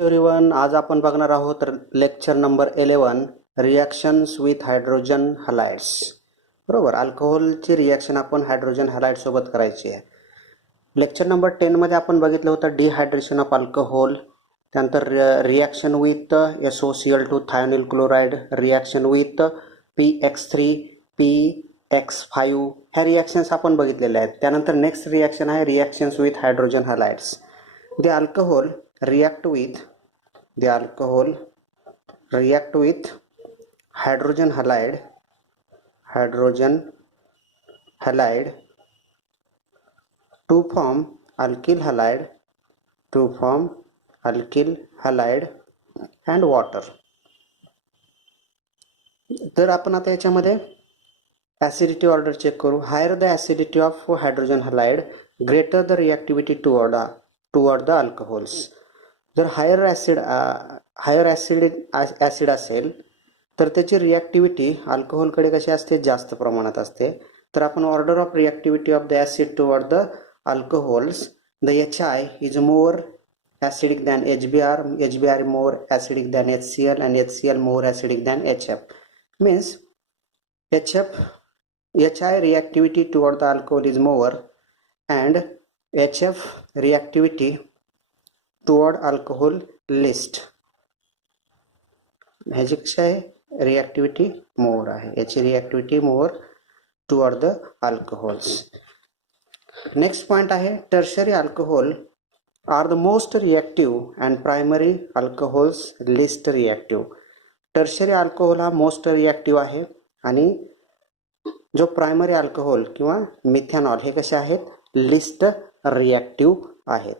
Everyone, आज आपण बघणार आहोत lecture number 11 reactions with hydrogen halides. बरोबर, अल्कोहोलची रिॲक्शन आपण हायड्रोजन हलाइड सोबत करायची आहे. लेक्चर नंबर 10 मध्ये आपण बघितलं होतं डिहायड्रेशन ऑफ अल्कोहोल, त्यानंतर reaction with SOCl2 thionyl chloride, reaction with PX3 PX5 ह्या रिॲक्शन्स आपण बघितलेल्या आहेत. त्यानंतर नेक्स्ट रिॲक्शन आहे reactions with hydrogen halides. The alcohol react with hydrogen halide to form alkyl halide and water. तर आपण आता याच्यामध्ये ऍसिडिटी ऑर्डर चेक करू. Higher the acidity of hydrogen halide, greater the reactivity toward the alcohols. जर higher acid असेल तर त्याची रिॲक्टिव्हिटी अल्कोहोलकडे कशी असते, जास्त प्रमाणात असते. तर आपण order of reactivity of the acid toward the alcohols, the HI is more acidic than HBr, HBr more acidic than HCl, and HCl more acidic than HF. Means HI reactivity toward the alcohol is more and HF reactivity toward alcohol least. ह्याची कशी आहे रिॲक्टिव्हिटी more आहे, याची reactivity more toward the alcohols. Next point आहे tertiary alcohol are the most reactive and primary alcohols least reactive. Tertiary alcohol हा most reactive आहे आणि जो प्रायमरी अल्कोहोल किंवा मिथेनॉल हे कसे आहेत, लिस्ट रिॲक्टिव्ह आहेत.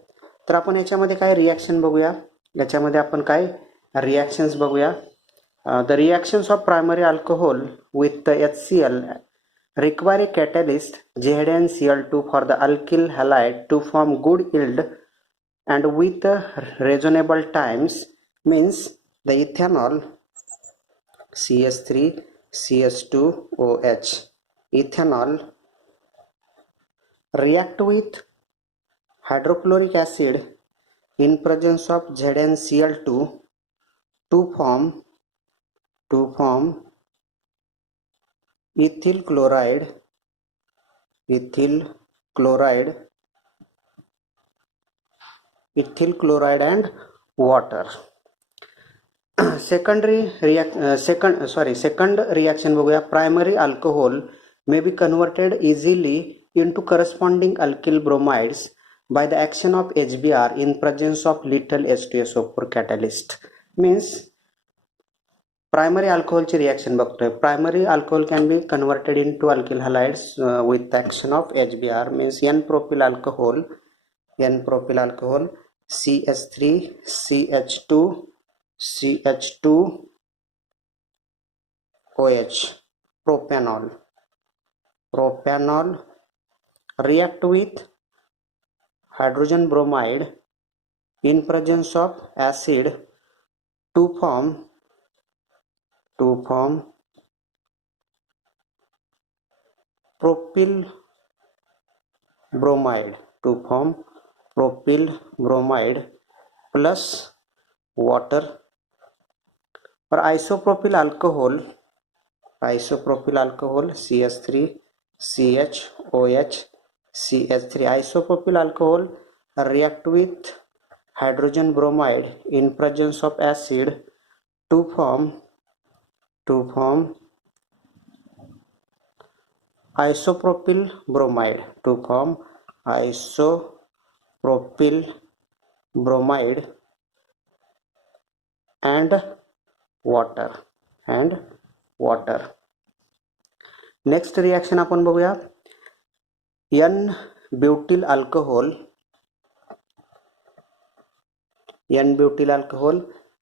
तर आपण याच्यामध्ये काय रिॲक्शन बघूया, याच्यामध्ये आपण काय रिॲक्शन्स बघूया. The reactions of primary alcohol with HCl require a catalyst ZnCl2 for the alkyl halide to form good yield and with reasonable times. Means the ethanol CH3 CH2OH ethanol react with hydrochloric acid in presence of ZnCl2 to form ethyl chloride and water. Second reaction बघूया. Primary alcohol may be converted easily into corresponding alkyl bromides by the action of HBr in presence of little H2SO4 catalyst. Means primary अल्कोहोलची reaction बघतोय. Primary alcohol can be converted into alkyl halides with action of HBr. Means N propyl alcohol CH3 CH2OH propanol react with hydrogen bromide in presence of acid to form propyl bromide plus water. और isopropyl alcohol CH3 CHOH CH3 isopropyl alcohol react with hydrogen bromide in presence of acid to form isopropyl bromide and water. Next reaction आपण बघूया. N-butyl alcohol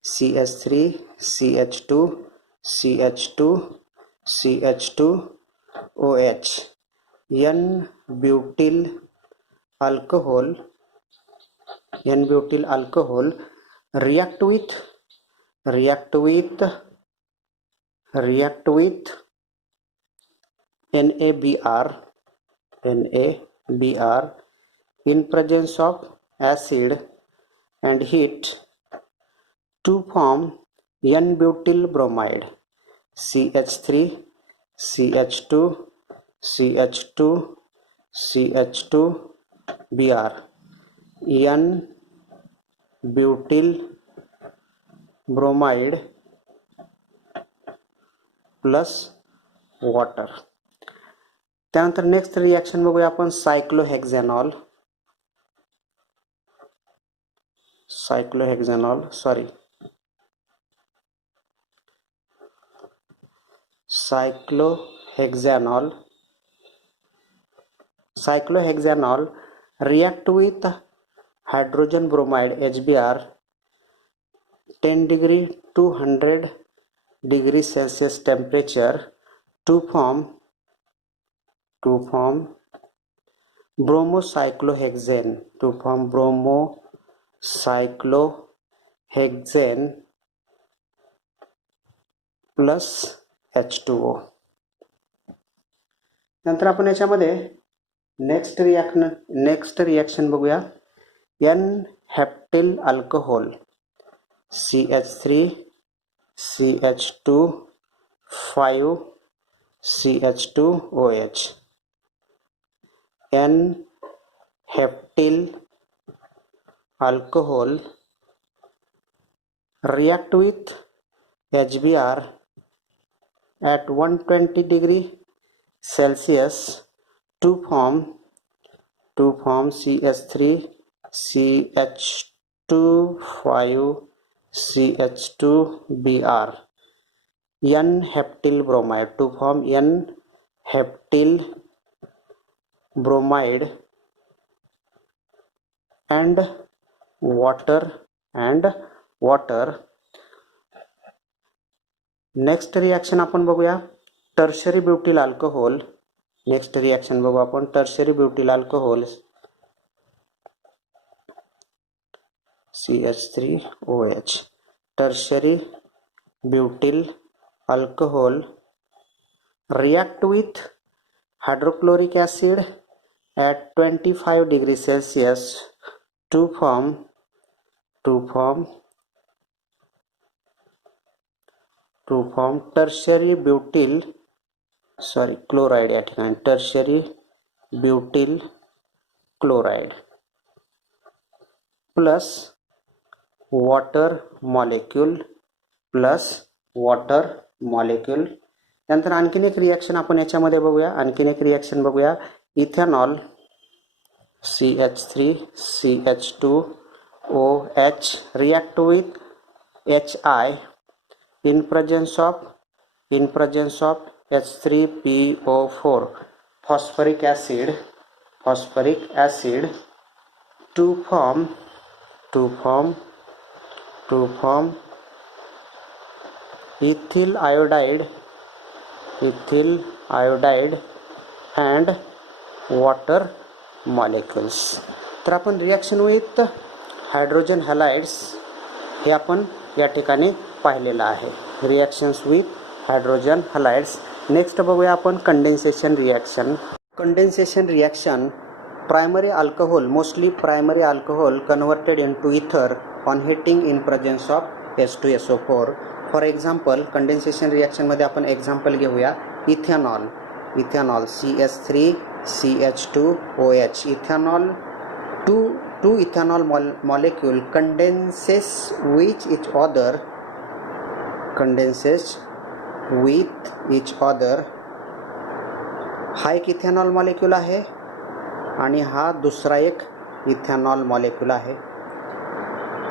CH3 CH2 CH2OH N-butyl alcohol react with NaBr in presence of acid and heat to form N-butyl bromide, CH3, CH2, CH2, CH2, Br, N-butyl bromide plus water. त्यानंतर next reaction बघूया आपण सायक्लोहेक्झॅनॉल react with hydrogen bromide HBr 10 degree to 100 degree Celsius temperature to form bromocyclohexane plus H2O. नंतर आपण याच्यामध्ये next reaction बघूया. N heptyl alcohol CH3 CH2 5 CH2OH. N heptyl alcohol react with HBr at 120 degree Celsius to form CH3 CH2 5 CH2 Br N heptyl bromide to form N heptyl bromide and water. Next reaction आपण बघूया tertiary butyl alcohol. Next reaction बघू आपण tertiary butyl alcohol CH3OH. Tertiary butyl alcohol react with hydrochloric acid at 25 degree Celsius to form tertiary butyl chloride या ठिकाणी tertiary butyl chloride plus water molecule नंतर आणखीन एक reaction आपण याच्यामध्ये बघूया. Ethanol CH3 CH2OH react with HI in presence of H3PO4 phosphoric acid to form ethyl iodide and water molecules. तर आपण रिॲक्शन विथ हायड्रोजन हॅलाइड्स हे आपण या ठिकाणी पाहिलेलं आहे. Reactions with hydrogen halides. Next बघूया आपण condensation reaction. Primary alcohol converted into ether on heating in presence of H2SO4. For example condensation रिॲक्शनमध्ये आपण एक्झाम्पल घेऊया. Ethanol CH3 CH2OH. Ethanol two ethanol molecule condenses with each other. हा एक ethanol molecule आहे आणि हा दुसरा एक इथेनॉल मॉलिक्यूल आहे.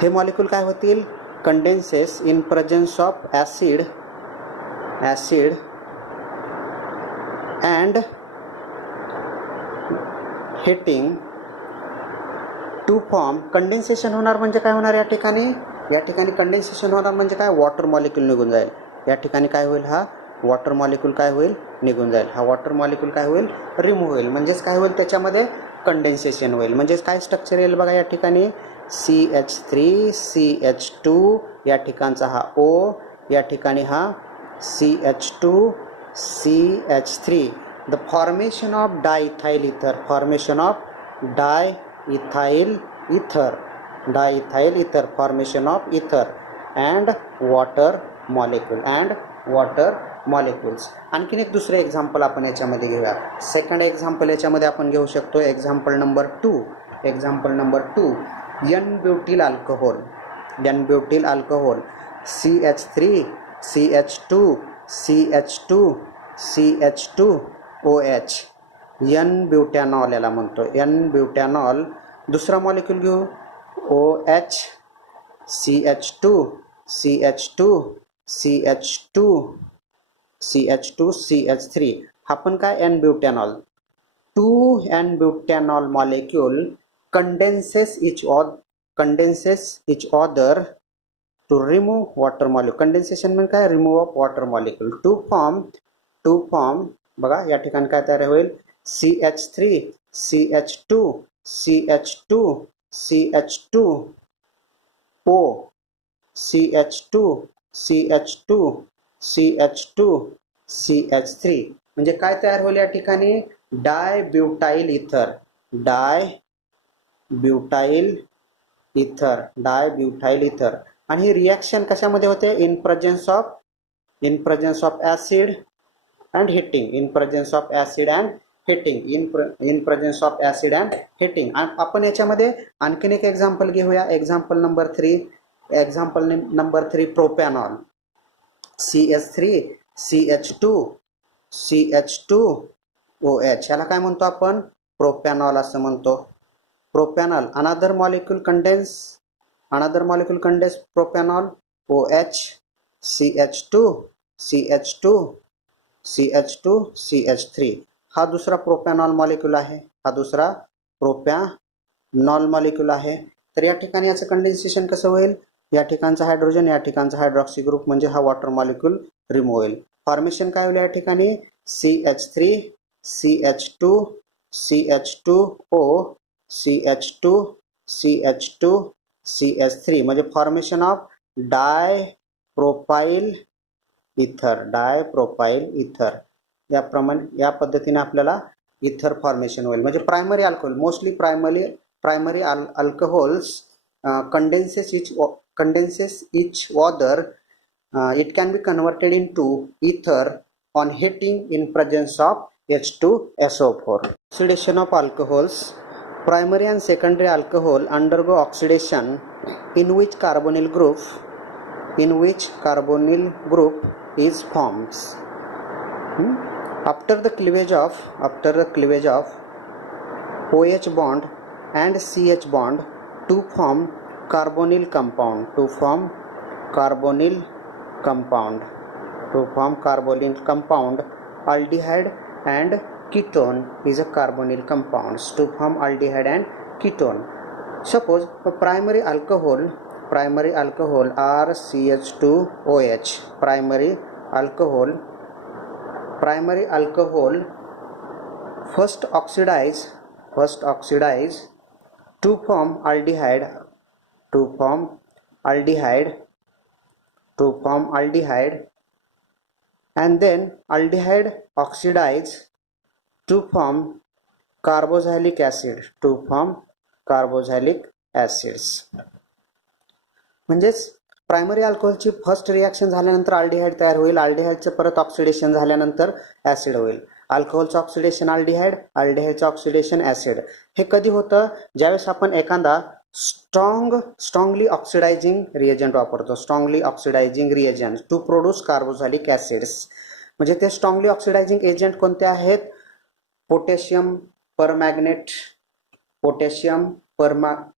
हे मॉलिक्यूल काय होतील? condenses in presence of acid and heating to form. Condensation होणार म्हणजे काय होणार या ठिकाणी कंडेन्सेशन होणार म्हणजे काय? वॉटर मॉलिक्यूल निघून जाईल. या ठिकाणी काय होईल? हा वॉटर मॉलिक्यूल काय होईल? निघून जाईल. हा वॉटर मॉलिक्यूल काय होईल? रिमूव्ह होईल. म्हणजेच काय होईल? त्याच्यामध्ये कंडेन्सेशन होईल. म्हणजेच काय स्ट्रक्चर येईल बघा या ठिकाणी CH3 CH2 या ठिकाणचा हा O, या ठिकाणी हा CH2 CH3. The formation of diethyl इथर फॉर्मेशन ऑफ इथर अँड वॉटर मॉलिक्युल्स. आणखीन एक दुसरं एक्झाम्पल आपण याच्यामध्ये घेऊया. सेकंड एक्झाम्पल याच्यामध्ये आपण घेऊ शकतो. Example number 2. N butyl alcohol CH3 CH2 N butanol याला म्हणतो. N butanol. दुसरा मॉलिक्यूल घेऊ OH CH2 हा पण काय N butanol. 2 N butanol molecule condenses each other to remove water molecule. कंडेन्सेशन म्हणजे काय? Remove of water molecule to form बघा या ठिकाणी काय तयार होईल CH3 CH2 CH2 म्हणजे काय तयार होईल या ठिकाणी डायब्युटाइल इथर. आणि ही रिॲक्शन कशामध्ये होते? In presence of acid and heating. आपण याच्यामध्ये आणखीन एक एक्झाम्पल घेऊया. Example number 3 propanol CH3 CH2OH याला काय म्हणतो आपण? प्रोपॅनॉल असं म्हणतो. Propanol another molecule condense propanol OH CH2CH3 हा दुसरा प्रोपॅनॉल मॉलिक्यूल आहे. तर या ठिकाणी याचं कंडेन्सेशन कसं होईल? या ठिकाणचा हायड्रोजन या ठिकाणचा हायड्रॉक्सी ग्रुप म्हणजे हा वॉटर मॉलिक्यूल रिमूव्ह होईल. फॉर्मेशन काय होईल या ठिकाणी? CH3 CH2O CH2CH3 म्हणजे फॉर्मेशन ऑफ डायप्रोपाइल इथर. या पद्धतीने आपल्याला इथर फॉर्मेशन होईल. म्हणजे primary alcohol mostly primary alcohols condenses each other. It can be converted into ether on heating in presence of H2SO4. Oxidation of alcohols. Primary and secondary alcohol undergo oxidation in which carbonyl group is formed. After the cleavage of OH bond and CH bond to form carbonyl compound. Aldehyde and ketone is a carbonyl compounds to form aldehyde and ketone. Suppose a primary alcohol are CH2OH. Primary alcohol first oxidize to form aldehyde and then aldehyde oxidize to form carboxylic acids. म्हणजेच primary अल्कोहोलची first reaction झाल्यानंतर aldehyde तयार होईल. अल्डिहाइडचं परत oxidation झाल्यानंतर acid होईल. अल्कोहोलचं ऑक्सिडेशन अल्डिहाइड, अल्डिहाइडचं ऑक्सिडेशन ऍसिड. हे कधी होतं? ज्यावेळेस आपण एखादा स्ट्रॉंगली ऑक्सिडायझिंग रिएजंट वापरतो. To produce carboxylic acids. म्हणजे ते स्ट्रॉंगली ऑक्सिडायझिंग एजंट कोणते आहेत? Potassium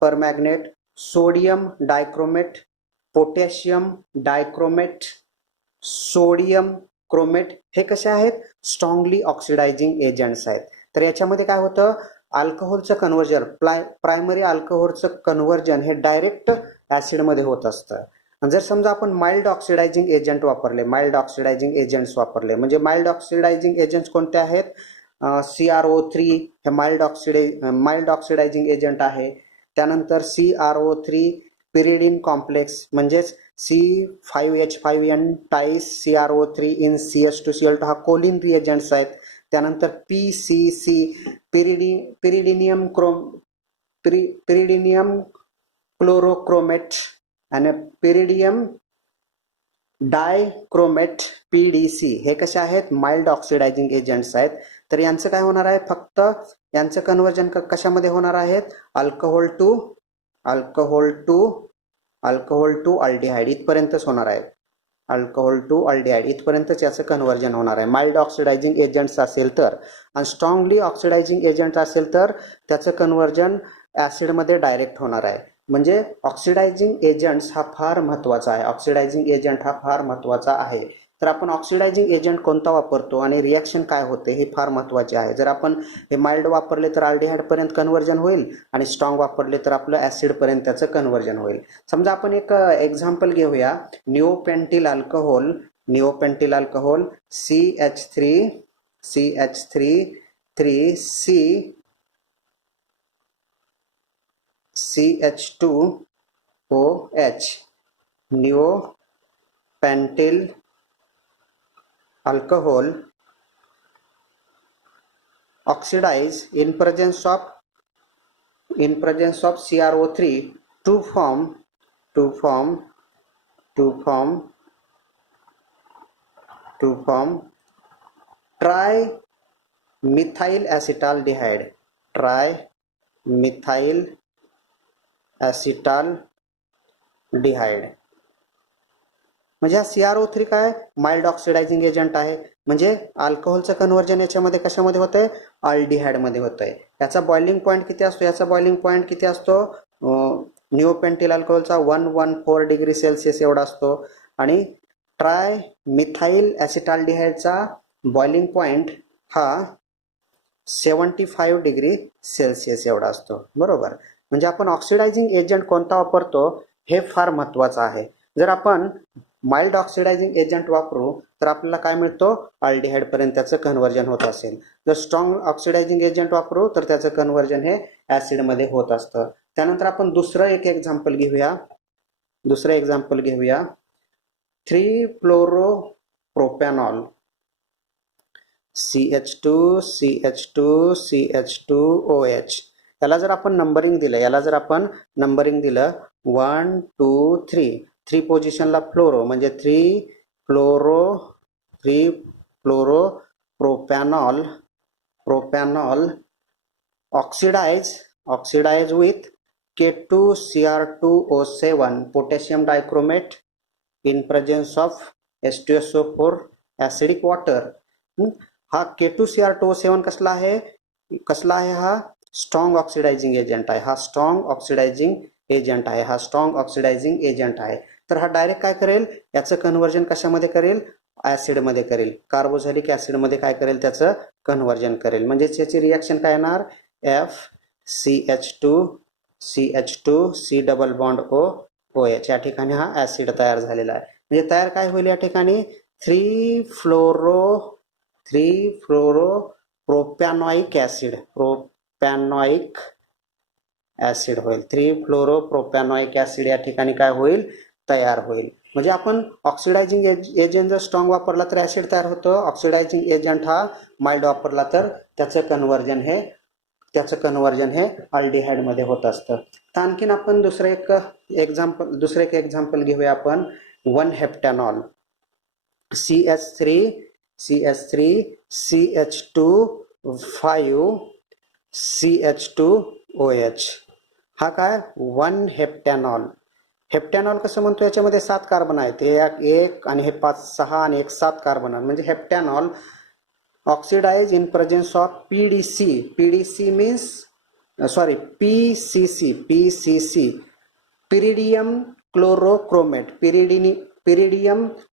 permanganate, sodium dichromate, potassium dichromate, sodium chromate. हे कसे आहेत? स्ट्रॉंगली ऑक्सिडायझिंग एजंट्स आहेत. तर याच्यामध्ये काय होतं? अल्कोहोलचं कन्व्हर्जन प्रायमरी अल्कोहोलचं कन्व्हर्जन हे डायरेक्ट ऍसिडमध्ये होत असतं. जर समजा आपण माइल्ड ऑक्सिडायझिंग एजंट्स वापरले म्हणजे माइल्ड ऑक्सिडायझिंग एजंट्स कोणते आहेत? CrO3 हे माइल्ड ऑक्सिडायझिंग एजंट आहे. त्यानंतर CrO3 पिरिडीन कॉम्प्लेक्स म्हणजेच C5H5N टाईस CrO3 इन CH2Cl2 हा कोलिन रिएजंट्स आहेत. त्यानंतर PCC पिरिडिनियम क्लोरोक्रोमेट आणि पिरिडियम डायक्रोमेट PDC हे कसे आहेत, माइल्ड ऑक्सिडायझिंग एजंट्स आहेत. तर यांचं काय होणार आहे, फक्त यांचं कन्वर्जन कशामध्ये होणार आहेत, अल्कोहोल टू अल्डिहाइड इथपर्यंतच होणार आहे. अल्कोहोल टू अल्डिहाइड इथपर्यंतच याचं कन्वर्जन होणार आहे माइल्ड ऑक्सिडायझिंग एजंट्स असेल तर. आणि स्ट्रॉंगली ऑक्सिडायझिंग एजंट असेल तर त्याचं कन्वर्जन ॲसिडमध्ये डायरेक्ट होणार आहे. म्हणजे ऑक्सिडायझिंग एजंट्स हा फार महत्त्वाचा आहे. ऑक्सिडायझिंग एजंट हा फार महत्त्वाचा आहे. तर आपण ऑक्सिडायझिंग एजंट कोणता वापरतो आणि रिॲक्शन काय होते हे फार महत्त्वाचे आहे. जर आपण हे माइल्ड वापरले तर अल्डिहाइडपर्यंत कन्वर्जन होईल आणि स्ट्रॉंग वापरले तर आपलं ॲसिडपर्यंत त्याचं कन्वर्जन होईल. समजा आपण एक एक्झाम्पल घेऊया. Neopentyl alcohol CH3CH2OH neopentyl alcohol oxidize in presence of CrO3 to form trimethyl acetaldehyde. म्हणजे हा CrO3 काय माइल्ड ऑक्सिडायझिंग एजंट आहे. म्हणजे अल्कोहोलचं कन्वर्जन याच्यामध्ये कशामध्ये होतंय, अल्डिहाइडमध्ये होतंय. याचा बॉइलिंग पॉईंट किती असतो, निओपेंटिल अल्कोहोलचा 114 डिग्री सेल्सिअस एवढा असतो आणि ट्रायमिथाइल ॲसिटाल्डिहाइडचा बॉइलिंग पॉईंट हा 75 डिग्री सेल्सिअस एवढा असतो. बरोबर. म्हणजे आपण ऑक्सिडायझिंग एजंट कोणता वापरतो हे फार महत्त्वाचं आहे. जर आपण माइल्ड ऑक्सिडायझिंग एजंट वापरू तर आपल्याला काय मिळतो, अल्डिहाइडपर्यंत त्याचं कन्वर्जन होत असेल. जर स्ट्रॉंग ऑक्सिडायझिंग एजंट वापरू तर त्याचं कन्वर्जन हे ॲसिडमध्ये होत असतं. त्यानंतर आपण दुसरं एक्झाम्पल घेऊया. 3-फ्लोरोप्रोपॅनॉल CH2CH2CH2OH. याला जर आपण नंबरिंग दिलं 1 2 3 पोझिशनला फ्लोरो म्हणजे three fluoropropanol oxidize with K2Cr2O7 potassium dichromate in presence of H2SO4 acidic water. हा K2Cr2O7 कसला आहे, हा स्ट्रॉंग ऑक्सिडायझिंग एजंट आहे. तर हा डायरेक्ट काय करेल, याचं कन्वर्जन कशामध्ये करेल, ॲसिडमध्ये करेल. कार्बोझॅलिक ॲसिडमध्ये काय करेल, त्याचं कन्वर्जन करेल. म्हणजे याची रिॲक्शन काय येणार, FCH2 C double bond OH. या ठिकाणी हा ॲसिड तयार झालेला आहे. म्हणजे तयार काय होईल या ठिकाणी, 3-फ्लोरोप्रोपॅनॉइक ॲसिड होईल. 3-फ्लोरोप्रोपॅनॉइक ॲसिड या ठिकाणी काय होईल, तयार होईल. म्हणजे आपण ऑक्सिडायझिंग एजंट जर स्ट्रॉंग वापरला तर ॲसिड तयार होतं. ऑक्सिडायझिंग एजंट हा माइल्ड वापरला तर त्याचं कन्वर्जन हे अल्डिहाइडमध्ये होत असतं. तर आणखीन आपण दुसरं एक एक्झाम्पल घेऊया आपण. 1-हेप्टॅनॉल CH3CH2 5CH2OH. हा काय 1-हेप्टॅनॉल. हेप्टॅनॉल कसं म्हणतो, याच्यामध्ये 7 कार्बन आहेत. एक आणि हे 5-6 आणि एक 7 कार्बन. म्हणजे heptanol oxidize in presence of PCC pyridinium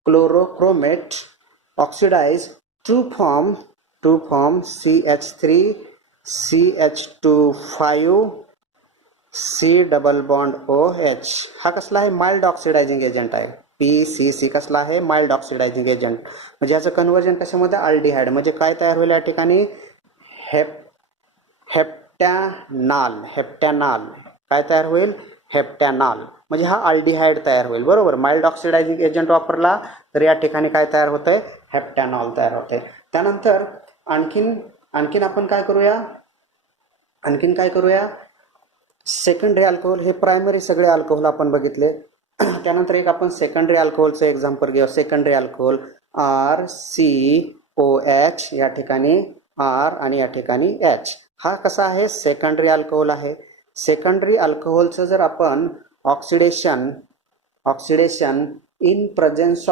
chlorochromate oxidize to form CH3CH2 5C double bond OH. हा कसला आहे, माइल्ड ऑक्सिडायझिंग एजंट आहे. PCC कसला आहे, माइल्ड ऑक्सिडायझिंग एजंट. म्हणजे याचं कन्वर्जन कशामध्ये, अल्डिहाइड. म्हणजे काय तयार होईल या ठिकाणी, हेप्टॅनॉल. काय तयार होईल, हेप्टॅनॉल. म्हणजे हा अल्डिहाइड तयार होईल. बरोबर. माइल्ड ऑक्सिडायझिंग एजंट वापरला तर या ठिकाणी काय तयार होतंय, हेप्टॅनॉल तयार होते. त्यानंतर आणखीन आपण काय करूया, सेकंडरी अल्कोहोल. हे प्रायमरी सगळे अल्कोहोल आपण बघितले. त्यानंतर एक आपण सेकंडरी अल्कोहोलचं एक्झाम्पल घेऊ. सेकंडरी अल्कोहोल RCOH, या ठिकाणी R आणि या ठिकाणी H. हा कसा आहे? सेकंडरी अल्कोहोल आहे. सेकंडरी अल्कोहोलचं जर आपण oxidation in presence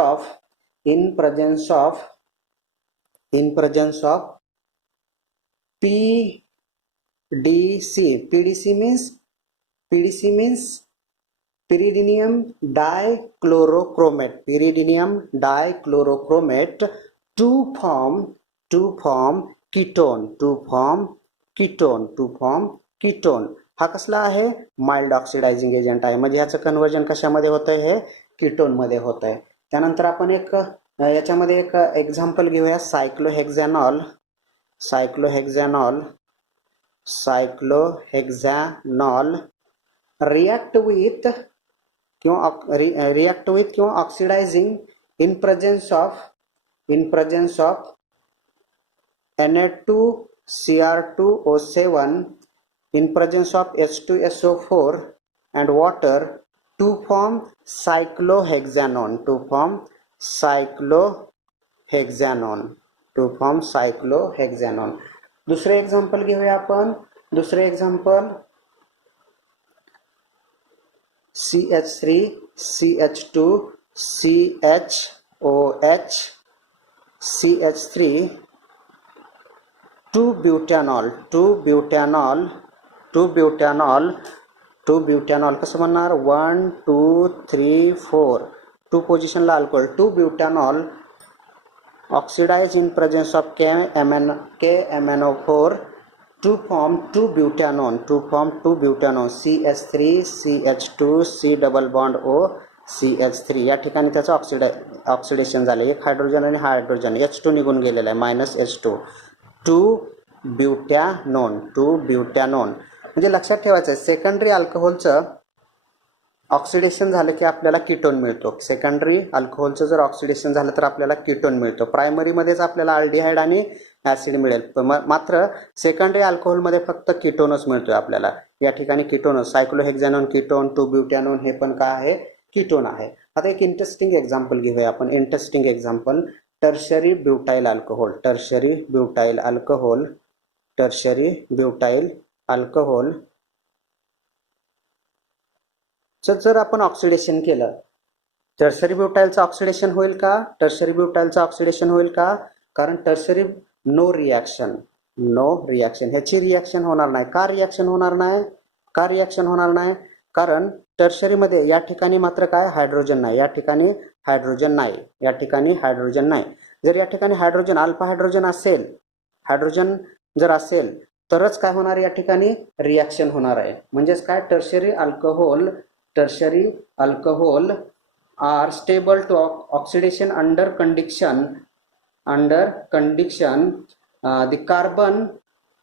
of PDC means pyridinium dichlorochromate to form ketone. हा कसला आहे? माइल्ड ऑक्सिडायझिंग एजंट आहे. म्हणजे ह्याचं कन्वर्जन कशामध्ये होत आहे? हे कीटोन मध्ये होत आहे. त्यानंतर आपण एक याच्यामध्ये एक एक्झाम्पल घेऊया. सायक्लोहेक्झॅनॉल react with oxidizing in presence of Na2Cr2O7 in presence of H2SO4 and water to form cyclohexanone. दुसरे एक्झाम्पल घेऊया आपण. दुसरे example CH3 CH2 CHOH CH3 2-butanol. कसं म्हणणार? 1 2 3 4 2 पोझिशनला alcohol. 2-butanol oxidize in presence of KMnO4 to form 2-butanone. CH3 CH2 C double bond O CH3. या ठिकाणी त्याचं ऑक्सिडेशन झालं. एक हायड्रोजन आणि हायड्रोजन H2 निघून गेलेला आहे, -H2. 2-butanone. म्हणजे लक्षात ठेवायचं आहे, सेकंडरी अल्कोहोलचं ऑक्सिडेशन झालं की आपल्याला कीटोन मिळतो. सेकंडरी अल्कोहोलचं जर ऑक्सिडेशन झालं तर आपल्याला कीटोन मिळतो. प्रायमरीमध्येच आपल्याला अल्डिहाइड आणि ॲसिड मिळेल. मात्र सेकंडरी अल्कोहोलमध्ये फक्त कीटोनच मिळतोय आपल्याला. या ठिकाणी कीटोनच. सायक्लोहेक्झॅनोन कीटोन, 2-butanone हे पण काय आहे? कीटोन आहे. आता एक इंटरेस्टिंग एक्झाम्पल घेऊया आपण. Interesting example tertiary butyl alcohol. जर आपण ऑक्सिडेशन केलं, टर्शरी ब्युटाइलचं ऑक्सिडेशन होईल का? कारण टर्शरी नो रिॲक्शन. ह्याची रिॲक्शन होणार नाही. का रिॲक्शन होणार नाही? कारण टर्शरीमध्ये या ठिकाणी मात्र काय? हायड्रोजन नाही. या ठिकाणी हायड्रोजन नाही. जर या ठिकाणी हायड्रोजन, अल्फा हायड्रोजन जर असेल तरच काय होणार? या ठिकाणी रिॲक्शन होणार आहे. म्हणजेच काय? Tertiary alcohol are stable to oxidation under condition the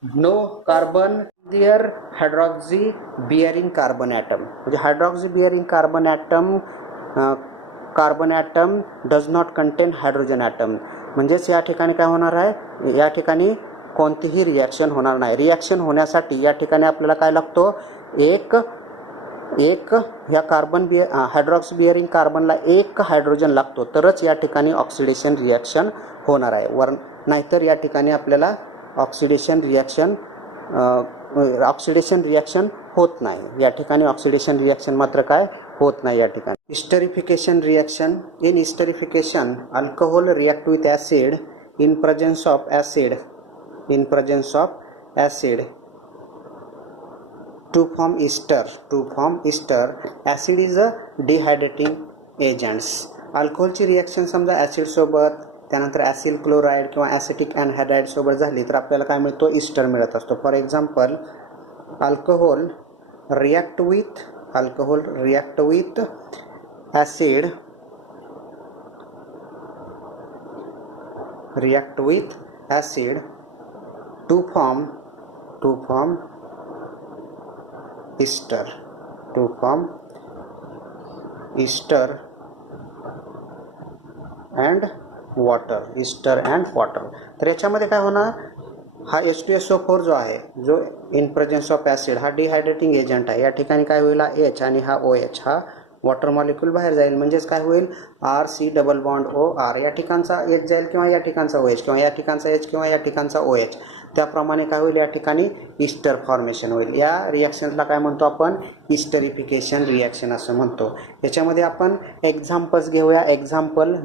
no carbon their hydroxy bearing carbon atom. म्हणजे hydroxy bearing carbon atom does not contain hydrogen atom. म्हणजेच या ठिकाणी काय होणार आहे? या ठिकाणी कोणतीही रिॲक्शन होणार नाही. रिॲक्शन होण्यासाठी या ठिकाणी आपल्याला काय लागतो? एक ह्या हायड्रॉक्सी बिअरिंग कार्बनला एक हायड्रोजन लागतो, तरच या ठिकाणी ऑक्सिडेशन रिॲक्शन होणार आहे. नाहीतर या ठिकाणी आपल्याला ऑक्सिडेशन रिॲक्शन होत नाही. या ठिकाणी ऑक्सिडेशन रिॲक्शन मात्र काय होत नाही. या ठिकाणी esterification reaction. In esterification alcohol react with acid in presence of acid to form ester. Acid is a dehydrating agents. अल्कोहोलची रिॲक्शन समजा ॲसिड सोबत, त्यानंतर ॲसिल क्लोराईड किंवा ॲसिटिक अनहायड्राइड सोबत झाली तर आपल्याला काय मिळतो? इस्टर मिळत असतो. For example alcohol react with acid to form ester and water. तर याच्यामध्ये काय होणार? हा H2SO4 जो आहे, जो इन प्रेझेन्स ऑफ ॲसिड, हा डिहायड्रेटिंग एजंट आहे. या ठिकाणी काय होईल? H आणि हा OH हा वॉटर मॉलिक्यूल बाहेर जाईल, म्हणजेच काय होईल, R C double bond O R, या ठिकाणचा एच जाईल किंवा या ठिकाणचा ओ एच, किंवा या ठिकाणचा एच किंवा या ठिकाणचा ओ एच, त्याप्रमाणे काय होईल, या ठिकाणी इस्टर फॉर्मेशन होईल. या रिॲक्शनला काय म्हणतो आपण, इस्टरिफिकेशन रिॲक्शन असं म्हणतो. याच्यामध्ये आपण एक्झाम्पल्स घेऊया. Example,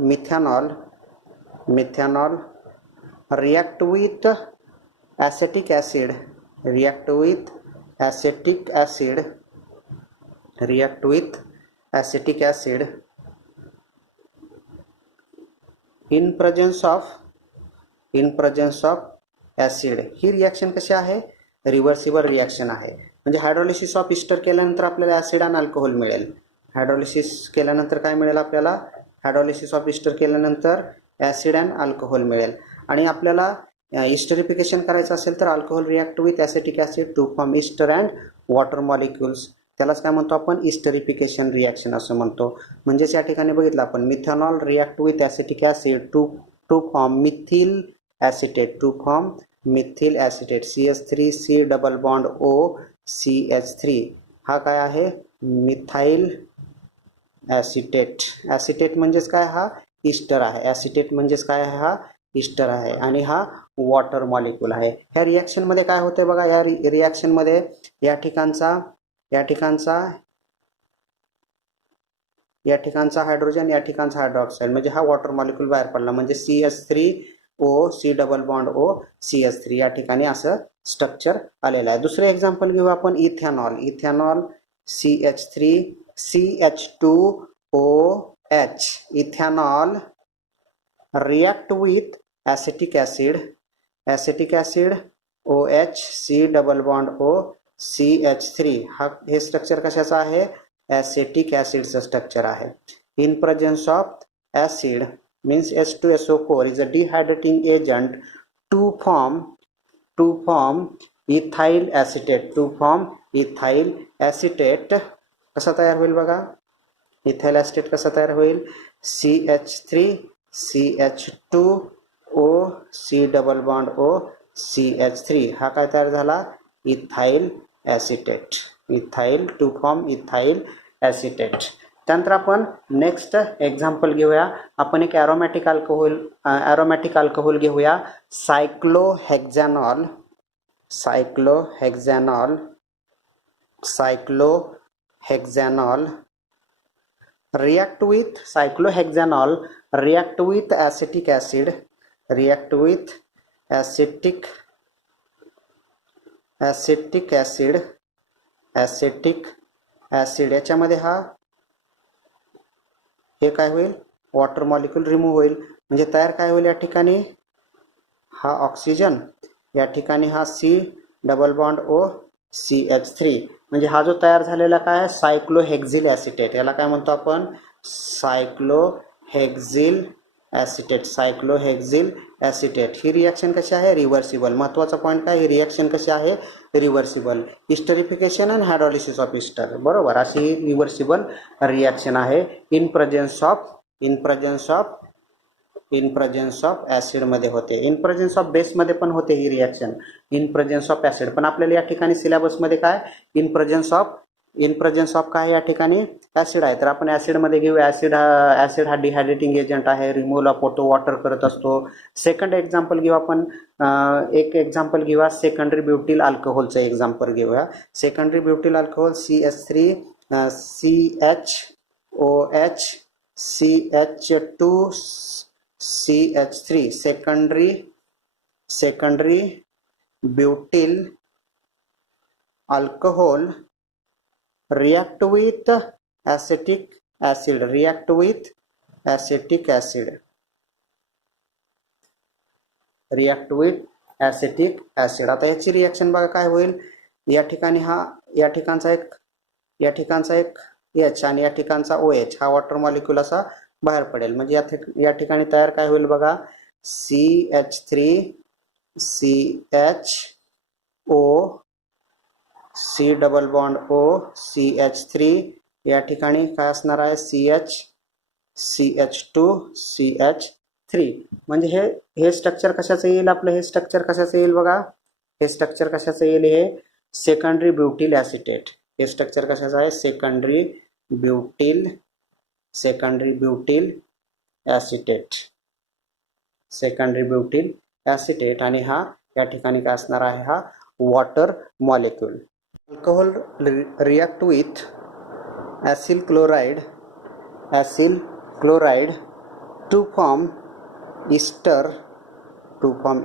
methanol react with acetic acid, react with acetic acid in presence of acid. He reaction कशी आहे, रिव्हर्सिबल रिॲक्शन आहे. म्हणजे हायड्रोलिसिस ऑफ इस्टर केल्यानंतर आपल्याला ॲसिड आणि अल्कोहोल मिळेल. हायड्रोलिसिस केल्यानंतर काय मिळेल आपल्याला, हायड्रोलिसिस ऑफ इस्टर केल्यानंतर ॲसिड अँड अल्कोहोल मिळेल. आणि आपल्याला इस्टरिफिकेशन करायचं असेल तर alcohol react with acetic acid to form ester and water molecules, त्यालाच काय म्हणतो आपण, इस्टरिफिकेशन रिॲक्शन असं म्हणतो. म्हणजेच या ठिकाणी बघितलं आपण, methanol react with acetic acid to form methyl acetate, CH3C double bond O CH3, हा काय आहे, मिथाइल ॲसिटेट. ॲसिटेट म्हणजेच काय, हा इस्टर आहे. ॲसिटेट म्हणजेच काय आहे, हा इस्टर आहे. आणि हा वॉटर मॉलिक्यूल आहे. ह्या रिॲक्शनमध्ये काय होते बघा, या रिॲक्शनमध्ये या ठिकाणचा हायड्रोजन, या ठिकाणचा हायड्रॉक्साईड, म्हणजे हा वॉटर मॉलिक्यूल बाहेर पडला, म्हणजे CH3O double bond O CH3, या ठिकाणी असं स्ट्रक्चर आलेलं आहे. दुसरे एक्झाम्पल घेऊ आपण, ethanol CH3CH2OH. Ethanol react with acetic acid OH C double bond O CH3, हे स्ट्रक्चर कशाचं आहे, ॲसेटिक ॲसिडचं स्ट्रक्चर आहे. In presence of acid means H2SO4 is a dehydrating agent to form ethyl acetate. कसा तयार होईल बघा, इथाइल ॲसिटेट कसा तयार होईल, CH3CH2O C double bond O CH3, हा काय तयार झाला, ethyl acetate, to form ethyl acetate. त्यानंतर आपण नेक्स्ट एक्झाम्पल घेऊया. आपण एक ॲरोमॅटिक अल्कोहोल घेऊया, सायक्लोहेक्झॅनॉल react with acetic acid, याच्यामध्ये हे काय होईल, वॉटर मॉलिक्यूल रिमूव्ह होईल. म्हणजे तयार काय होईल, या ठिकाणी हा ऑक्सिजन, या ठिकाणी हा C double bond O CH3, म्हणजे हा जो तयार झालेला काय आहे, सायक्लोहेक्झिल ॲसिटेट. याला काय म्हणतो आपण, सायक्लोहेक्झिल ॲसिटेट. ही रिॲक्शन कशी आहे, रिव्हर्सिबल. महत्त्वाचा पॉईंट काय, ही रिॲक्शन कशी आहे, reversible. Esterification and hydrolysis of ester, बरोबर, अशी ही रिव्हर्सिबल रिॲक्शन आहे. इन प्रेझेन्स ऑफ ॲसिडमध्ये होते. इन प्रेझेन्स ऑफ बेसमध्ये पण होते ही reaction, in presence of acid. पण आपल्याला या ठिकाणी सिलेबसमध्ये काय, इन प्रेझेन्स ऑफ काय, या ठिकाणी ॲसिड आहे. तर आपण ॲसिडमध्ये घेऊ. ॲसिड हा डिहायड्रेटिंग एजंट आहे, रिमूव्हल ऑफ वॉटर करत असतो. सेकंड एक्झाम्पल घेऊ आपण, एक एक्झाम्पल घेऊया, सेकंडरी ब्युटिल अल्कोहोलचं एक्झाम्पल घेऊया. Secondary butyl alcohol CH3CHOH CH2 CH3, secondary butyl alcohol react with acetic acid, आता याची रिॲक्शन बघा काय होईल. या ठिकाणचा एक H आणि या ठिकाणचा OH, हा वॉटर मॉलिक्यूल असा बाहेर पडेल. म्हणजे या ठिकाणी तयार काय होईल बघा, CH3CHO C double bond O CH3, या ठिकाणी काय असणार आहे, CH2 CH3. म्हणजे हे स्ट्रक्चर कशाचं येईल आपलं, हे स्ट्रक्चर कशाचं येईल बघा, हे स्ट्रक्चर कशाचं येईल, हे सेकंडरी ब्युटिल ॲसिटेट. हे स्ट्रक्चर कशाचं आहे, secondary butyl secondary butyl acetate, secondary butyl acetate, आणि हा या ठिकाणी काय असणार आहे, हा water molecule. Alcohol react with acyl chloride to form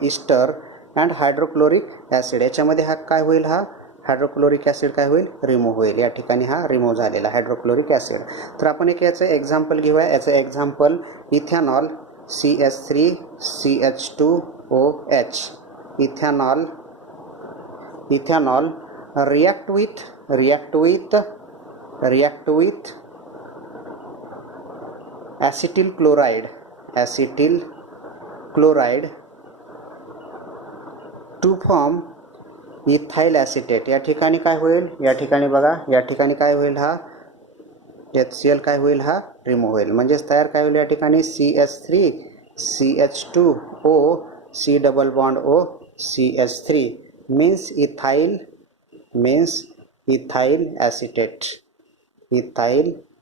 ester and hydrochloric acid. याच्यामध्ये हा काय होईल, हा हायड्रोक्लोरिक ॲसिड काय होईल, रिमूव्ह होईल. या ठिकाणी हा रिमूव्ह झालेला हायड्रोक्लोरिक ॲसिड. तर आपण एक याचं एक्झाम्पल घेऊया. याचं example ethanol CH3CH2OH. Ethanol react with acetyl chloride to form ethyl acetate. या ठिकाणी काय होईल, या ठिकाणी बघा, या ठिकाणी काय होईल, हा HCl काय होईल, हा रिमूव्ह होईल. म्हणजेच तयार काय होईल या ठिकाणी CH3CH2O C double bond O CH3 means ethyl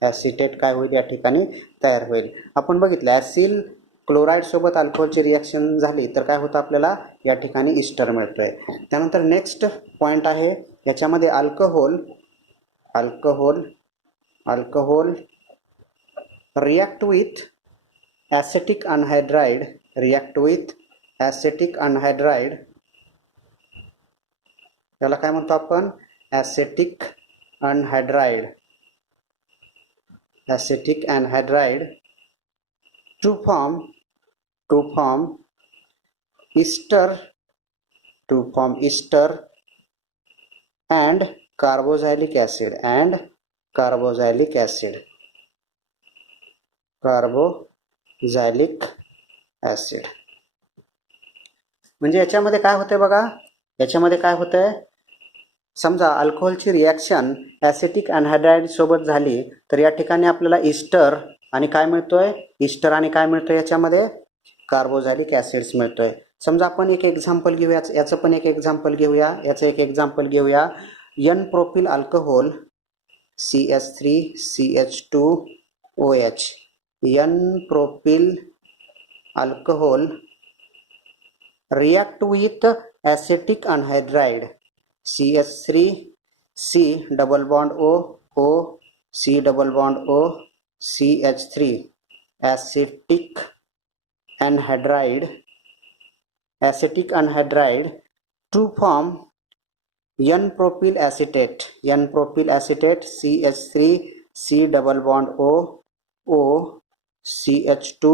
acetate काय होईल या ठिकाणी तयार होईल. आपण बघितलं ॲसिल क्लोराईड सोबत अल्कोहोलची रिॲक्शन झाली तर काय होतं, आपल्याला या ठिकाणी इस्टर मिळतोय. त्यानंतर नेक्स्ट पॉईंट आहे, याच्यामध्ये alcohol react with acetic anhydride, त्याला काय म्हणतो आपण, acetic anhydride to form ester and carboxylic acid. म्हणजे याच्यामध्ये काय होतंय बघा, याच्यामध्ये काय होतंय, समजा अल्कोहोलची रिॲक्शन ॲसिटिक अनहायड्राइड सोबत झाली तर या ठिकाणी आपल्याला इस्टर आणि काय मिळतोय, याच्यामध्ये कार्बोझॅलिक ॲसिड्स मिळतोय. समजा आपण एक एक्झाम्पल घेऊया, याचं पण एक एक्झाम्पल घेऊया. N propyl alcohol CH3CH2OH. N propyl alcohol react with acetic anhydride CH3C double bond O C double bond O CH3 acetic anhydride to form N propyl acetate CH3C double bond O CH2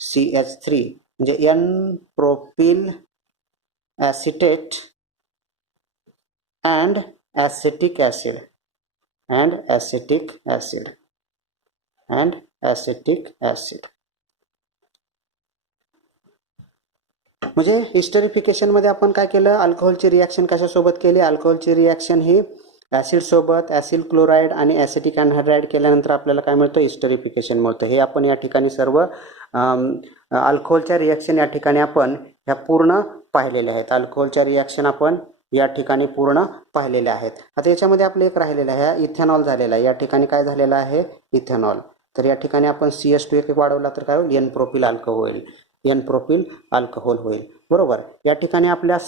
CH3 म्हणजे N propyl acetate and acetic acid. म्हणजे हिस्टरिफिकेशन मध्ये आपण काय केलं, अल्कोहोलची reaction कशासोबत केली, अल्कोहोलची reaction ही acid सोबत acyl chloride आणि ॲसिटिक अनहायड्राइड केल्यानंतर आपल्याला काय मिळतं, हिस्टरिफिकेशन मिळतं. हे आपण या ठिकाणी सर्व अल्कोहोलच्या रिॲक्शन या ठिकाणी आपण ह्या पूर्ण पाहिलेल्या आहेत. अल्कोहोलच्या रिॲक्शन आपण या ठिकाणी पूर्ण पाहिलेल्या आहेत. आता याच्यामध्ये आपलं एक राहिलेलं आहे, इथेनॉल झालेला आहे. या ठिकाणी काय झालेलं आहे, इथेनॉल. तर या ठिकाणी आपण CH2 एक वाढवला तर काय होईल, एन प्रोपिल अल्कोहोल होईल. बरोबर. या ठिकाणी आपल्या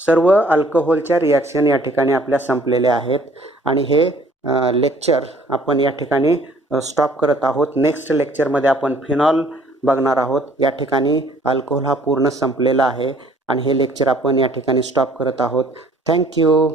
सर्व अल्कोहोलच्या रिॲक्शन या ठिकाणी आपल्या संपलेल्या आहेत आणि हे लेक्चर आपण या ठिकाणी स्टॉप करत आहोत. नेक्स्ट लेक्चरमध्ये आपण फिनॉल बघणार आहोत. या ठिकाणी अल्कोहोल हा पूर्ण संपलेला आहे आणि हे लेक्चर आपण या ठिकाणी स्टॉप करत आहोत. थँक्यू.